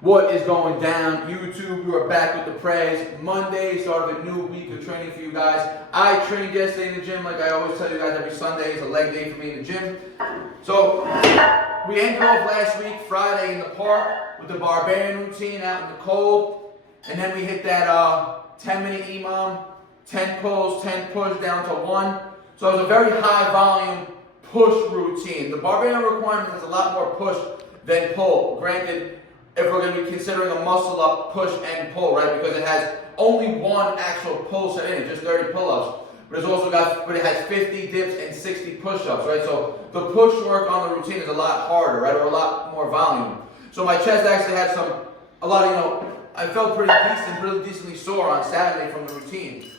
What is going down, YouTube? We are back with the Prez. Monday, start of a new week of training for you guys. I trained yesterday in the gym, like I always tell you guys, every Sunday is a leg day for me in the gym. So we ended off last week, Friday, in the park with the barbarian routine out in the cold. And then we hit that 10-minute EMOM, 10 pulls, 10 push down to 1. So it was a very high volume push routine. The barbarian requirement has a lot more push than pull. Granted, if we're going to be considering a muscle up, push and pull, right? Because it has only one actual pull set in it, just 30 pull-ups. But it has 50 dips and 60 push-ups, right? So the push work on the routine is a lot harder, right? Or a lot more volume. So my chest actually had I felt pretty decent, really decently sore on Saturday from the routine.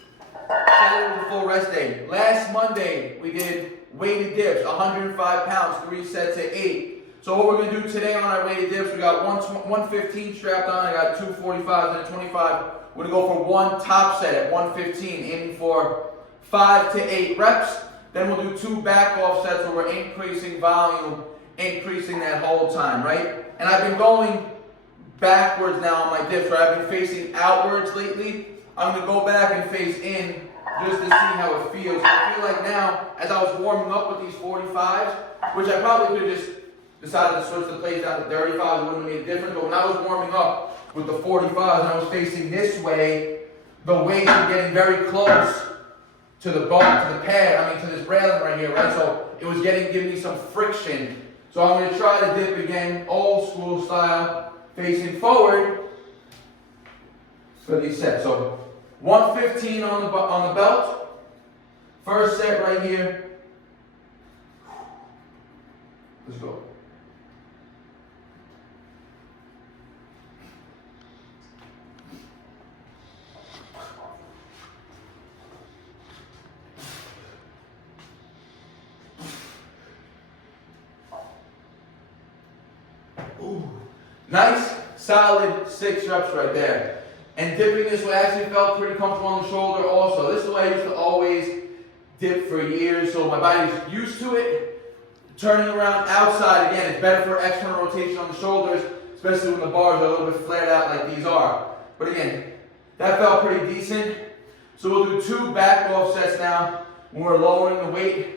Saturday was a full rest day. Last Monday, we did weighted dips, 105 pounds, 3 sets of 8. So what we're going to do today on our weighted dips, we got 115 strapped on, I got 2 45s and a 25. We're going to go for one top set at 115, aiming for 5 to 8 reps. Then we'll do 2 back off sets where we're increasing volume, increasing that hold time, right? And I've been going backwards now on my dips, right? I've been facing outwards lately. I'm going to go back and face in just to see how it feels. I feel like now, as I was warming up with these 45s, which I probably could have just decided to switch the plates down to 35s, it wouldn't have made a difference. But when I was warming up with the 45s and I was facing this way, the weights were getting very close to the bar, to the pad, to this railing right here, right? So it was giving me some friction. So I'm going to try to dip again, old school style, facing forward for these sets. So 115 on the belt. First set right here. Let's go. Ooh. Nice, solid 6 reps right there. And dipping this way actually felt pretty comfortable on the shoulder also. This is the way I used to always dip for years, so my body's used to it. Turning around outside, again, it's better for external rotation on the shoulders, especially when the bars are a little bit flared out like these are. But again, that felt pretty decent. So we'll do 2 back off sets now when we're lowering the weight,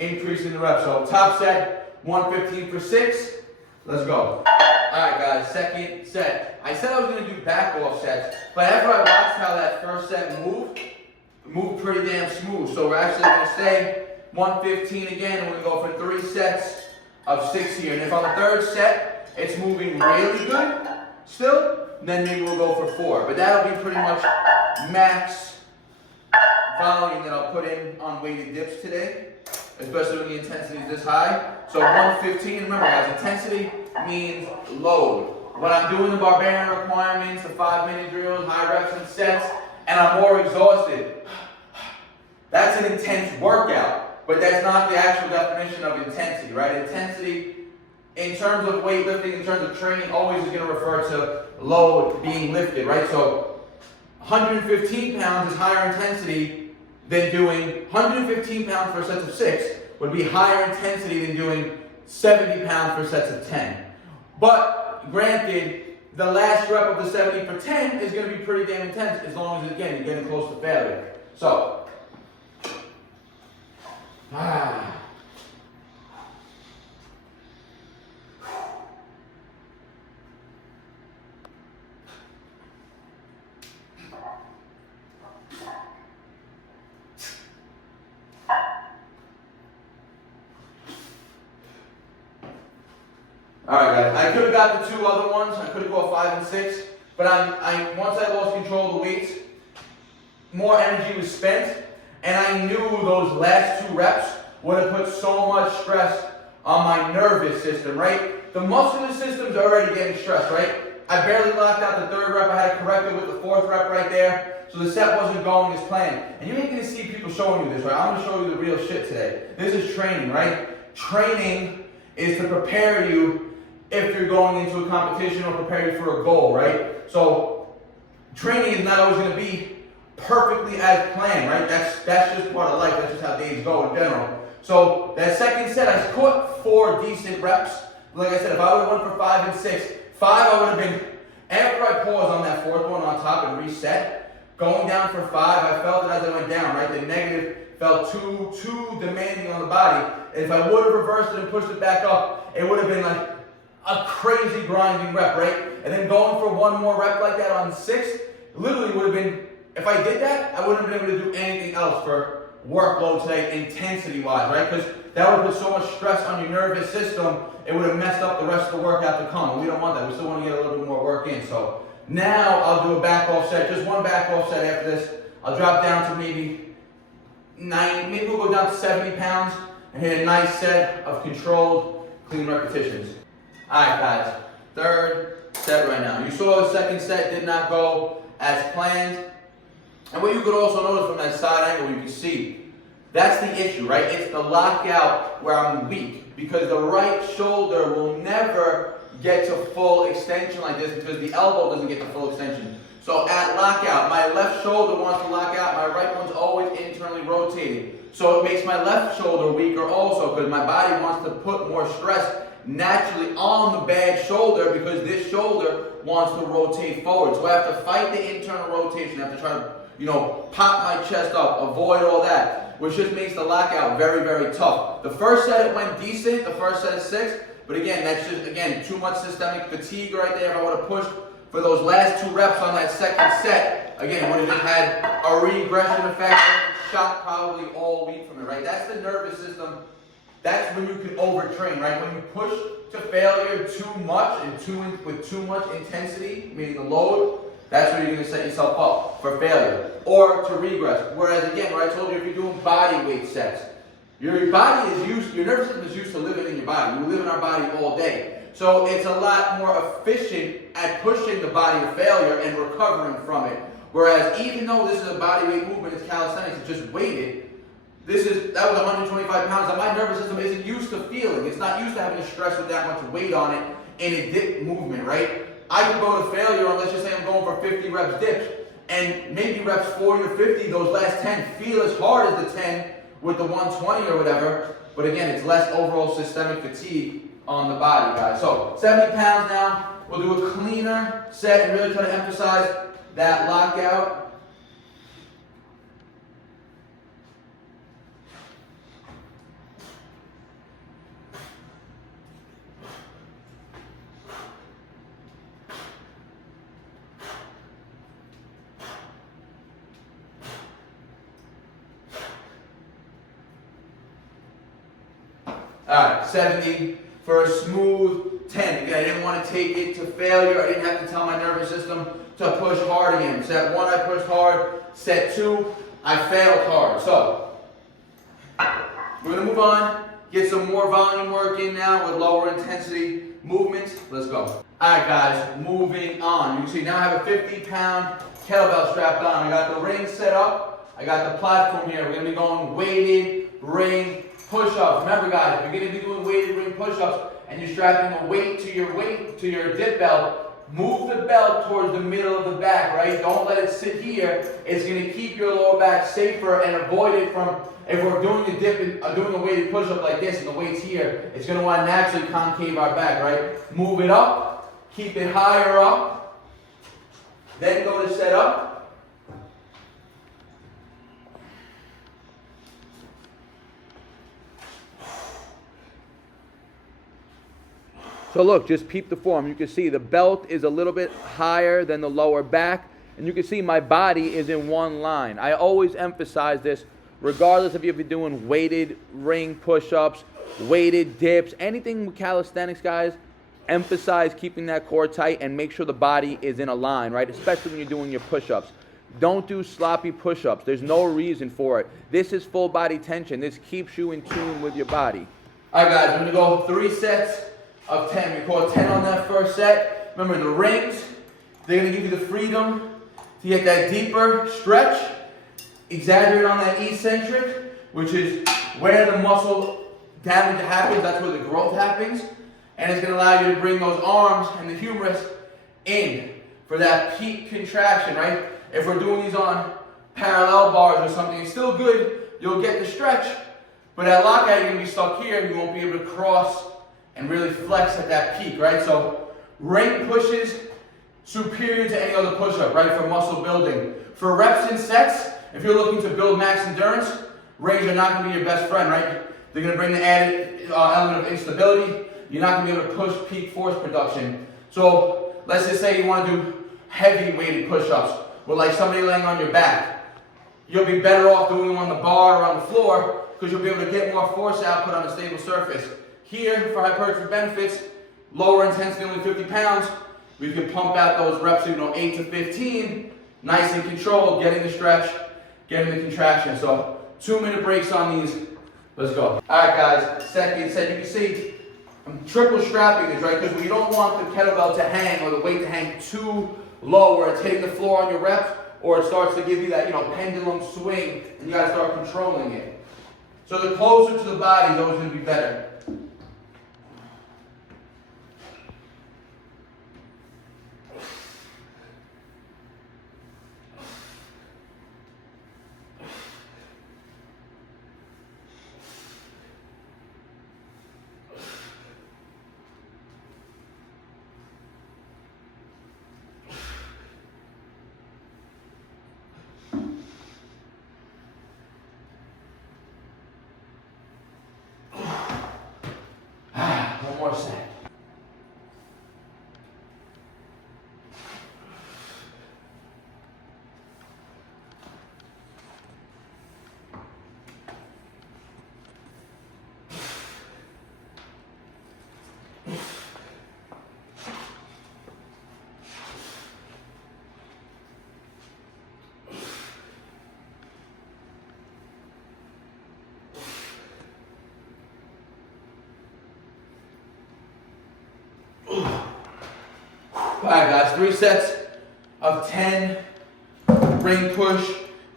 increasing the reps. So top set, 115 for 6. Let's go. Alright guys, second set. I said I was going to do back off sets, but after I watched how that first set moved pretty damn smooth. So we're actually going to stay 115 again, and we're going to go for 3 sets of 6 here. And if on the third set it's moving really good still, then maybe we'll go for 4. But that'll be pretty much max volume that I'll put in on weighted dips today, especially when the intensity is this high. So 115, remember guys, intensity means load. When I'm doing the barbarian requirements, the 5-minute drills, high reps and sets, and I'm more exhausted, that's an intense workout, but that's not the actual definition of intensity, right? Intensity, in terms of weightlifting, in terms of training, always is going to refer to load being lifted, right? So 115 pounds is higher intensity than doing 115 pounds for sets of 6 would be higher intensity than doing 70 pounds for sets of 10. But granted, the last rep of the 70 for 10 is going to be pretty damn intense as long as, again, you're getting close to failure. So, Alright guys, I could have got the 2 other ones, I could have gone 5 and 6, but once I lost control of the weights, more energy was spent, and I knew those last 2 reps would have put so much stress on my nervous system, right? The muscular system's already getting stressed, right? I barely locked out the 3rd rep, I had to correct it with the 4th rep right there, so the set wasn't going as planned. And you ain't gonna see people showing you this, right? I'm gonna show you the real shit today. This is training, right? Training is to prepare you if you're going into a competition or prepare you for a goal, right? So training is not always going to be perfectly as planned, right? That's just part of life. That's just how days go in general. So that second set, I caught 4 decent reps. Like I said, if I would have went for 5 and 6, 5 I would have been after I paused on that fourth one on top and reset, going down for 5, I felt it as I went down, right? The negative felt too demanding on the body. And if I would have reversed it and pushed it back up, it would have been like a crazy grinding rep, right? And then going for one more rep like that on 6, literally would have been, if I did that, I wouldn't have been able to do anything else for workload today, intensity-wise, right? Because that would have put so much stress on your nervous system, it would have messed up the rest of the workout to come. And we don't want that. We still want to get a little bit more work in. So now I'll do a back off set, just one back off set after this. I'll drop down to maybe 9, maybe we'll go down to 70 pounds and hit a nice set of controlled, clean repetitions. All right, guys, third set right now. You saw the second set did not go as planned. And what you could also notice from that side angle, you can see, that's the issue, right? It's the lockout where I'm weak, because the right shoulder will never get to full extension like this because the elbow doesn't get to full extension. So at lockout, my left shoulder wants to lock out, my right one's always internally rotating. So it makes my left shoulder weaker also because my body wants to put more stress naturally on the bad shoulder because this shoulder wants to rotate forward. So I have to fight the internal rotation. I have to try to, pop my chest up, avoid all that, which just makes the lockout very, very tough. The first set, it went decent. The first set is 6. But again, that's just, too much systemic fatigue right there. If I would have pushed for those last 2 reps on that second set, again, it would have just had a regression effect, shot probably all week from it, right? That's the nervous system. That's when you can overtrain, right? When you push to failure too much and with too much intensity, meaning the load, that's where you're going to set yourself up for failure or to regress. Whereas again, what I told you, if you're doing body weight sets, your body is used, your nervous system is used to living in your body. We live in our body all day. So it's a lot more efficient at pushing the body to failure and recovering from it. Whereas even though this is a body weight movement, it's calisthenics, it's just weighted, that was 125 pounds that my nervous system isn't used to feeling. It's not used to having to stress with that much weight on it in a dip movement, right? I can go to failure on, let's just say I'm going for 50 reps dips, and maybe reps 40 or 50, those last 10 feel as hard as the 10 with the 120 or whatever, but again, it's less overall systemic fatigue on the body, guys. So 70 pounds now, we'll do a cleaner set and really try to emphasize that lockout. Alright, 70 for a smooth 10. Again, I didn't want to take it to failure. I didn't have to tell my nervous system to push hard again. Set 1, I pushed hard. Set 2, I failed hard. So, we're going to move on, get some more volume work in now with lower intensity movements. Let's go. Alright guys, moving on. You can see now I have a 50-pound kettlebell strapped on. I got the ring set up. I got the platform here. We're going to be going weighted ring push-ups. Remember guys, if you're going to be doing weighted ring push-ups and you're strapping a weight to your dip belt, move the belt towards the middle of the back, right? Don't let it sit here. It's going to keep your lower back safer and avoid it from, if we're doing a dip and doing a weighted push-up like this and the weight's here, it's going to want to naturally concave our back, right? Move it up, keep it higher up, then go to set up. So look, just peep the form. You can see the belt is a little bit higher than the lower back, and you can see my body is in one line. I always emphasize this, regardless if you're doing weighted ring push-ups, weighted dips, anything with calisthenics, guys, emphasize keeping that core tight and make sure the body is in a line, right? Especially when you're doing your push-ups. Don't do sloppy push-ups. There's no reason for it. This is full body tension. This keeps you in tune with your body. All right, guys, I'm going to go 3 sets of 10. We call 10 on that first set. Remember the rings, they're going to give you the freedom to get that deeper stretch, exaggerate on that eccentric, which is where the muscle damage happens, that's where the growth happens, and it's going to allow you to bring those arms and the humerus in for that peak contraction, right? If we're doing these on parallel bars or something, it's still good, you'll get the stretch, but at lockout you're going to be stuck here, you won't be able to cross and really flex at that peak, right? So ring pushes, superior to any other push-up, right, for muscle building. For reps and sets, if you're looking to build max endurance, range are not going to be your best friend, right? They're going to bring the added element of instability. You're not going to be able to push peak force production. So let's just say you want to do heavy weighted push-ups with like somebody laying on your back. You'll be better off doing them on the bar or on the floor because you'll be able to get more force output on a stable surface. Here, for hypertrophy benefits, lower intensity, only 50 pounds, we can pump out those reps, 8 to 15, nice and controlled, getting the stretch, getting the contraction. So 2-minute breaks on these. Let's go. All right, guys, second set. You can see I'm triple strapping this, right? Because we don't want the kettlebell to hang or the weight to hang too low where it's hitting the floor on your reps or it starts to give you that, pendulum swing and you got to start controlling it. So the closer to the body is always going to be better. One more set. Alright guys, 3 sets of 10 ring push,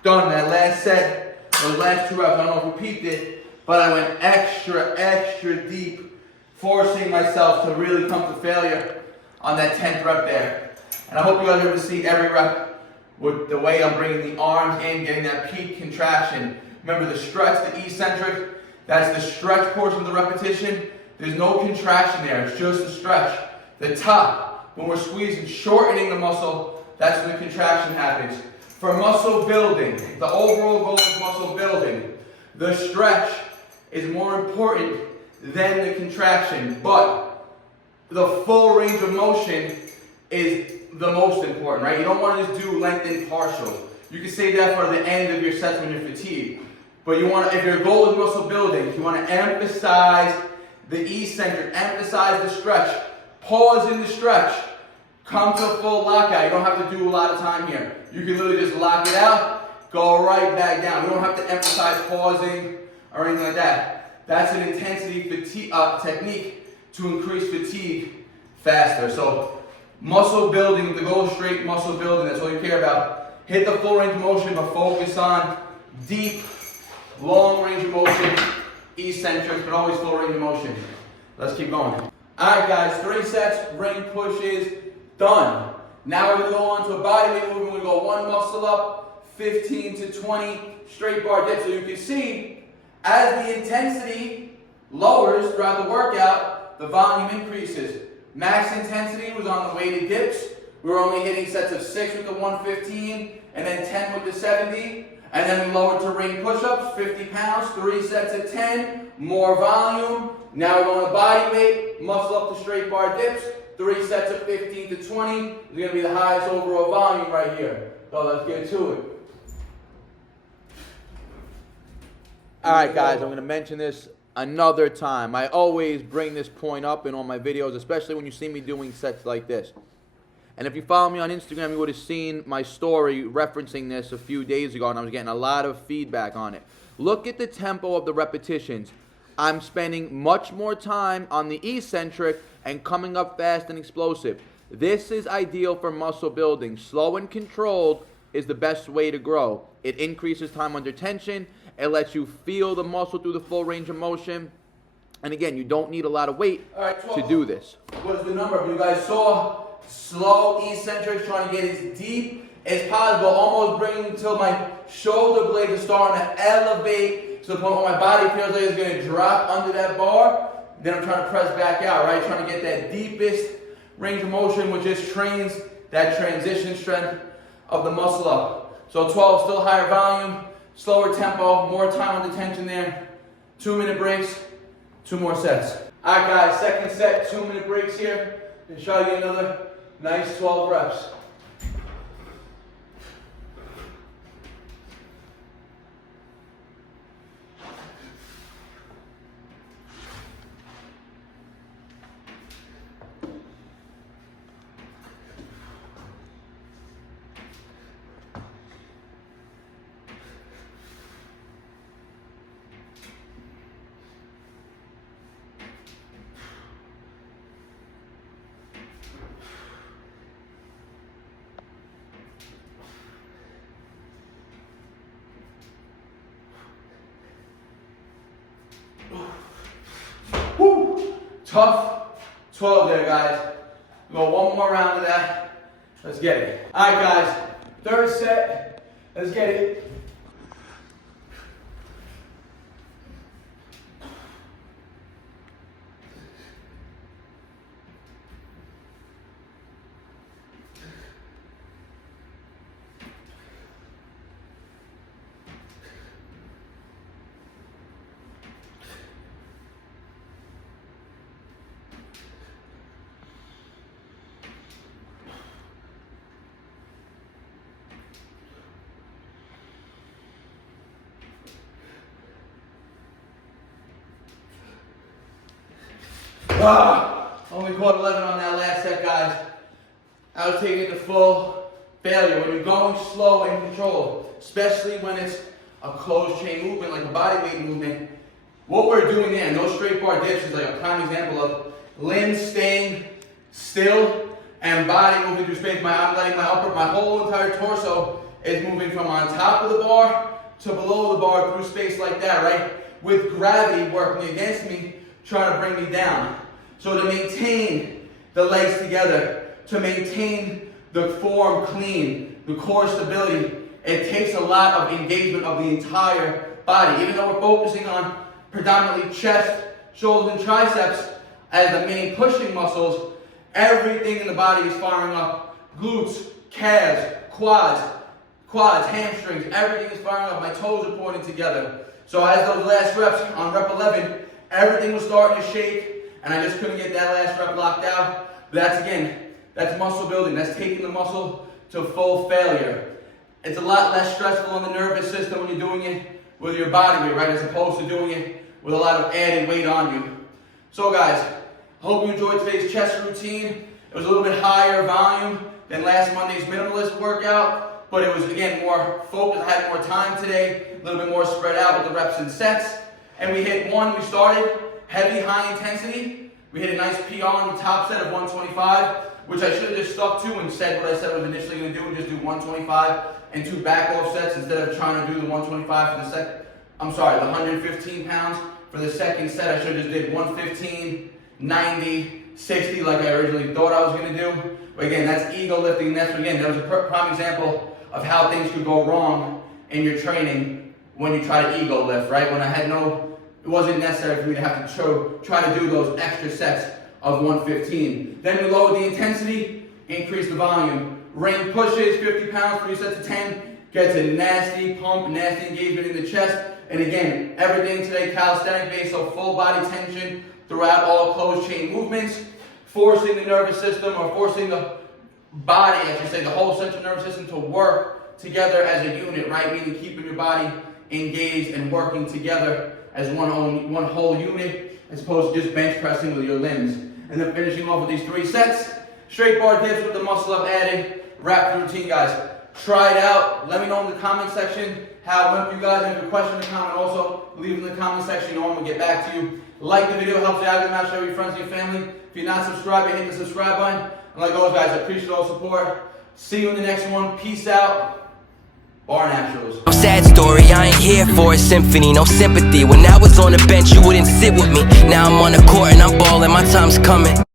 done. That last set, those last 2 reps, I don't know if you peeped it, but I went extra deep, forcing myself to really come to failure on that 10th rep there. And I hope you guys are able to see every rep with the way I'm bringing the arms in, getting that peak contraction. Remember the stretch, the eccentric, that's the stretch portion of the repetition. There's no contraction there, it's just the stretch. The top, when we're squeezing, shortening the muscle, that's when the contraction happens. For muscle building, the overall goal is muscle building. The stretch is more important than the contraction, but the full range of motion is the most important, right? You don't want to just do lengthened partial. You can save that for the end of your sets when you're fatigued. But you want to, if your goal is muscle building, you want to emphasize the eccentric, emphasize the stretch, pause in the stretch, come to full lockout. You don't have to do a lot of time here. You can literally just lock it out, go right back down. You don't have to emphasize pausing or anything like that. That's an intensity fatigue, technique to increase fatigue faster. So muscle building, the goal is straight muscle building. That's all you care about. Hit the full range of motion, but focus on deep, long range of motion, eccentric, but always full range of motion. Let's keep going. All right, guys, 3 sets, ring pushes, done. Now we're going to go on to a bodyweight movement. We're going to go 1 muscle up, 15 to 20 straight bar dips. So you can see, as the intensity lowers throughout the workout, the volume increases. Max intensity was on the weighted dips. We were only hitting sets of 6 with the 115, and then 10 with the 70. And then we lowered to ring push-ups, 50 pounds, 3 sets of 10, more volume. Now we're going to body weight, muscle up to straight bar dips, 3 sets of 15 to 20. It's going to be the highest overall volume right here. So let's get to it. All right, guys, I'm going to mention this another time. I always bring this point up in all my videos, especially when you see me doing sets like this. And if you follow me on Instagram, you would have seen my story referencing this a few days ago, and I was getting a lot of feedback on it. Look at the tempo of the repetitions. I'm spending much more time on the eccentric and coming up fast and explosive. This is ideal for muscle building. Slow and controlled is the best way to grow. It increases time under tension. It lets you feel the muscle through the full range of motion. And again, you don't need a lot of weight to do this. What's the number? You guys saw slow eccentric, trying to get as deep as possible, almost bringing until my shoulder blades are starting to elevate to the point where my body feels like it's going to drop under that bar. Then I'm trying to press back out, right? Trying to get that deepest range of motion, which just trains that transition strength of the muscle up. So 12, still higher volume, slower tempo, more time under tension there. 2-minute breaks, 2 more sets. All right, guys, second set, 2-minute breaks here. And try to get another nice 12 reps. Woo. Tough 12 there, guys. We'll go one more round of that. Let's get it. All right, guys. Third set. Let's get it. Only caught 11 on that last set, guys. I was taking it to full failure. When you're going slow and controlled, especially when it's a closed chain movement, like a bodyweight movement, what we're doing there, no straight bar dips, is like a prime example of limbs staying still and body moving through space. I'm letting my whole entire torso is moving from on top of the bar to below the bar through space like that, right? With gravity working against me, trying to bring me down. So to maintain the legs together, to maintain the form clean, the core stability, it takes a lot of engagement of the entire body. Even though we're focusing on predominantly chest, shoulders, and triceps as the main pushing muscles, everything in the body is firing up. Glutes, calves, quads, hamstrings, everything is firing up. My toes are pointing together. So as those last reps on rep 11, everything was starting to shake, and I just couldn't get that last rep locked out. But that's muscle building. That's taking the muscle to full failure. It's a lot less stressful on the nervous system when you're doing it with your body weight, right? As opposed to doing it with a lot of added weight on you. So guys, I hope you enjoyed today's chest routine. It was a little bit higher volume than last Monday's minimalist workout, but it was, again, more focused. I had more time today, a little bit more spread out with the reps and sets. And we hit one, we started heavy, high intensity. We hit a nice PR on the top set of 125, which I should have just stuck to and said what I said I was initially going to do and just do 125 and 2 back off sets instead of trying to do the 125 for the second. I'm sorry, the 115 pounds for the second set. I should have just did 115, 90, 60 like I originally thought I was going to do. But again, that's ego lifting. That was a prime example of how things could go wrong in your training when you try to ego lift, right? When it wasn't necessary for me to have to try to do those extra sets of 115. Then we lowered the intensity, increased the volume. Range pushes, 50 pounds, 3 sets of 10, gets a nasty pump, nasty engagement in the chest. And again, everything today calisthenic based, so full body tension throughout all closed chain movements, forcing the nervous system, or forcing the body, I should say, the whole central nervous system to work together as a unit, right? Meaning keeping your body engaged and working together as one whole unit, as opposed to just bench pressing with your limbs. And then finishing off with these 3 sets, straight bar dips with the muscle up added. Wrap the routine, guys. Try it out. Let me know in the comment section how it went for you guys. And if you have a question or comment, also leave it in the comment section. I'm going to get back to you. Like the video, helps the algorithm out, share with your friends and your family. If you're not subscribed, hit the subscribe button. And like always, guys, I appreciate all the support. See you in the next one. Peace out. BARNATURALS. No sad story, I ain't here for a symphony, no sympathy. When I was on the bench, you wouldn't sit with me. Now I'm on the court and I'm balling, my time's coming.